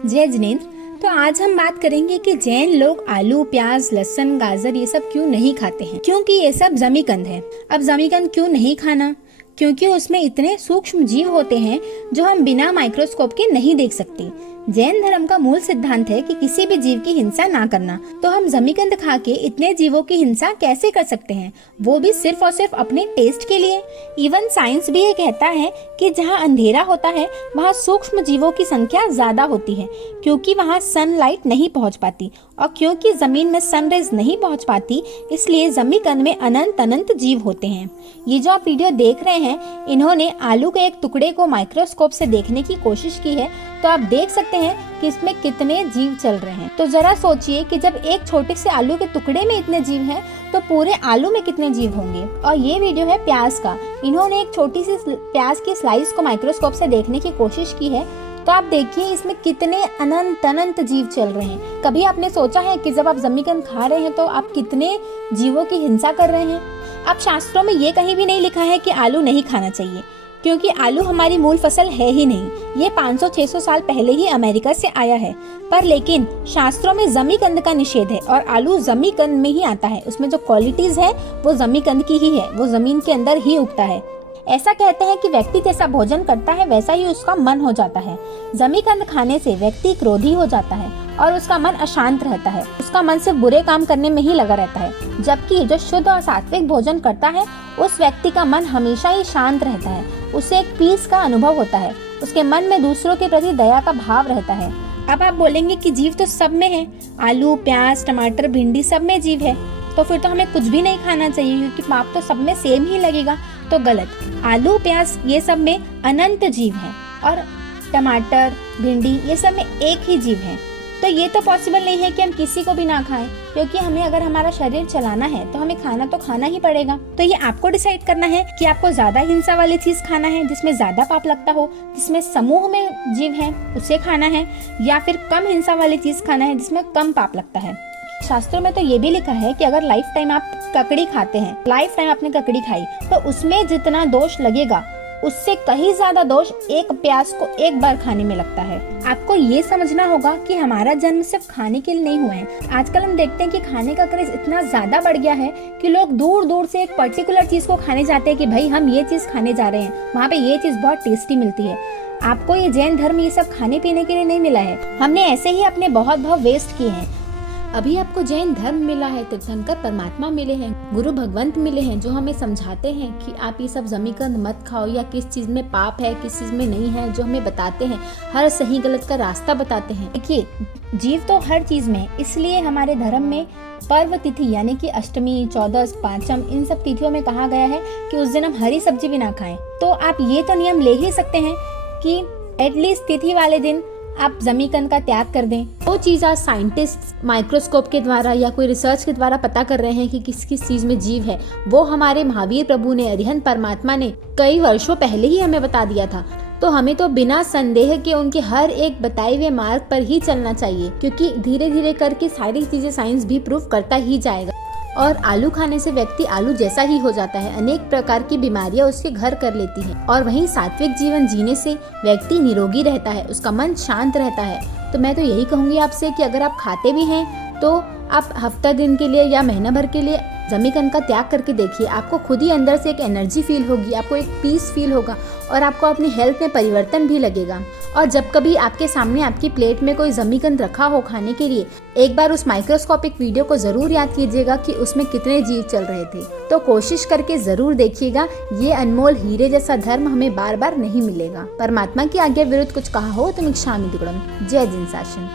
जय जिनेंद्र। तो आज हम बात करेंगे कि जैन लोग आलू, प्याज, लहसुन, गाजर ये सब क्यों नहीं खाते हैं। क्योंकि ये सब जमीकंद है। अब जमीकंद क्यों नहीं खाना? क्योंकि उसमें इतने सूक्ष्म जीव होते हैं जो हम बिना माइक्रोस्कोप के नहीं देख सकते। जैन धर्म का मूल सिद्धांत है कि किसी भी जीव की हिंसा ना करना। तो हम जमीकंद खा के इतने जीवों की हिंसा कैसे कर सकते हैं, वो भी सिर्फ और सिर्फ अपने टेस्ट के लिए। इवन साइंस भी ये कहता है कि जहाँ अंधेरा होता है वहाँ सूक्ष्म जीवों की संख्या ज्यादा होती है, क्योंकि वहाँ सनलाइट नहीं पहुँच पाती। और क्योंकि जमीन में सनरेज नहीं पहुँच पाती, इसलिए जमीकंद में अनंत अनंत जीव होते हैं। ये जो आप वीडियो देख रहे हैं, इन्होंने आलू के एक टुकड़े को माइक्रोस्कोप से देखने की कोशिश की है। तो आप देख सकते हैं कि इसमें कितने जीव चल रहे हैं। तो जरा सोचिए कि जब एक छोटे से आलू के टुकड़े में इतने जीव हैं, तो पूरे आलू में कितने जीव होंगे। और ये वीडियो है प्याज का। इन्होंने एक छोटी सी प्याज की स्लाइस को माइक्रोस्कोप से देखने की कोशिश की है। तो आप देखिए इसमें कितने अनंत अनंत जीव चल रहे हैं। कभी आपने सोचा है कि जब आप जमीकंद खा रहे हैं तो आप कितने जीवों की हिंसा कर रहे हैं? अब शास्त्रों में ये कहीं भी नहीं लिखा है कि आलू नहीं खाना चाहिए, क्योंकि आलू हमारी मूल फसल है ही नहीं। ये 500-600 साल पहले ही अमेरिका से आया है। पर लेकिन शास्त्रों में जमीकंद का निषेध है और आलू जमीकंद में ही आता है। उसमें जो क्वालिटीज है वो जमीकंद की ही है, वो जमीन के अंदर ही उगता है। ऐसा कहते हैं कि व्यक्ति जैसा भोजन करता है वैसा ही उसका मन हो जाता है। जमीकंद खाने से व्यक्ति क्रोधी हो जाता है और उसका मन अशांत रहता है। उसका मन सिर्फ बुरे काम करने में ही लगा रहता है। जबकि जो शुद्ध और सात्विक भोजन करता है उस व्यक्ति का मन हमेशा ही शांत रहता है। उसे एक पीस का अनुभव होता है। उसके मन में दूसरों के प्रति दया का भाव रहता है। अब आप बोलेंगे कि जीव तो सब में है, आलू, प्याज, टमाटर, भिंडी सब में जीव है, तो फिर तो हमें कुछ भी नहीं खाना चाहिए क्योंकि पाप तो सब में सेम ही लगेगा। तो गलत। आलू, प्याज ये सब में अनंत जीव हैं और टमाटर, भिंडी ये सब में एक ही जीव है। तो ये तो पॉसिबल नहीं है कि हम किसी को भी ना खाएं, क्योंकि हमें अगर हमारा शरीर चलाना है तो हमें खाना तो खाना ही पड़ेगा। तो ये आपको डिसाइड करना है कि आपको ज्यादा हिंसा वाली चीज खाना है जिसमें ज्यादा पाप लगता हो, जिसमें समूह में जीव है उसे खाना है, या फिर कम हिंसा वाली चीज खाना है जिसमें कम पाप लगता है। शास्त्रों में तो ये भी लिखा है कि अगर लाइफ टाइम आप ककड़ी खाते हैं, लाइफ टाइम आपने ककड़ी खाई, तो उसमें जितना दोष लगेगा उससे कहीं ज्यादा दोष एक प्याज को एक बार खाने में लगता है। आपको ये समझना होगा कि हमारा जन्म सिर्फ खाने के लिए नहीं हुआ है। आजकल हम देखते हैं कि खाने का क्रेज इतना ज्यादा बढ़ गया है कि लोग दूर दूर से एक पर्टिकुलर चीज को खाने जाते हैं कि भाई हम ये चीज खाने जा रहे हैं, वहाँ पे ये चीज बहुत टेस्टी मिलती है। आपको ये जैन धर्म ये सब खाने पीने के लिए नहीं मिला है। हमने ऐसे ही अपने बहुत भाव वेस्ट किए हैं। अभी आपको जैन धर्म मिला है, तीर्थंकर परमात्मा मिले हैं, गुरु भगवंत मिले हैं जो हमें समझाते हैं कि आप ये सब जमीकंद मत खाओ, या किस चीज में पाप है किस चीज में नहीं है, जो हमें बताते हैं, हर सही गलत का रास्ता बताते हैं। देखिए जीव तो हर चीज में, इसलिए हमारे धर्म में पर्व तिथि यानी कि अष्टमी, चौदस, पांचम इन सब तिथियों में कहा गया है कि उस दिन हम हरी सब्जी भी ना खाएं। तो आप ये तो नियम ले ही सकते हैं कि एटलीस्ट तिथि वाले दिन आप जमीकंद का त्याग कर दें। वो चीज आज साइंटिस्ट माइक्रोस्कोप के द्वारा या कोई रिसर्च के द्वारा पता कर रहे हैं कि किस किस चीज में जीव है, वो हमारे महावीर प्रभु ने, अरिहंत परमात्मा ने कई वर्षों पहले ही हमें बता दिया था। तो हमें तो बिना संदेह के उनके हर एक बताए हुए मार्ग पर ही चलना चाहिए, क्योंकि धीरे धीरे करके सारी चीजें साइंस भी प्रूव करता ही जाएगा। और आलू खाने से व्यक्ति आलू जैसा ही हो जाता है, अनेक प्रकार की बीमारियां उसके घर कर लेती हैं। और वहीं सात्विक जीवन जीने से व्यक्ति निरोगी रहता है, उसका मन शांत रहता है। तो मैं तो यही कहूंगी आपसे कि अगर आप खाते भी हैं तो आप हफ्ता दिन के लिए या महीना भर के लिए जमीकंद का त्याग करके देखिए। आपको खुद ही अंदर से एक एनर्जी फील होगी, आपको एक पीस फील होगा और आपको अपनी हेल्थ में परिवर्तन भी लगेगा। और जब कभी आपके सामने आपकी प्लेट में कोई जमीकंद रखा हो खाने के लिए, एक बार उस माइक्रोस्कोपिक वीडियो को जरूर याद कीजिएगा कि उसमें कितने जीव चल रहे थे। तो कोशिश करके जरूर देखिएगा। ये अनमोल हीरे जैसा धर्म हमें बार बार नहीं मिलेगा। परमात्मा की आज्ञा विरुद्ध कुछ कहा हो तो निक्षामी दुक्कड़म। जय जिन शासन।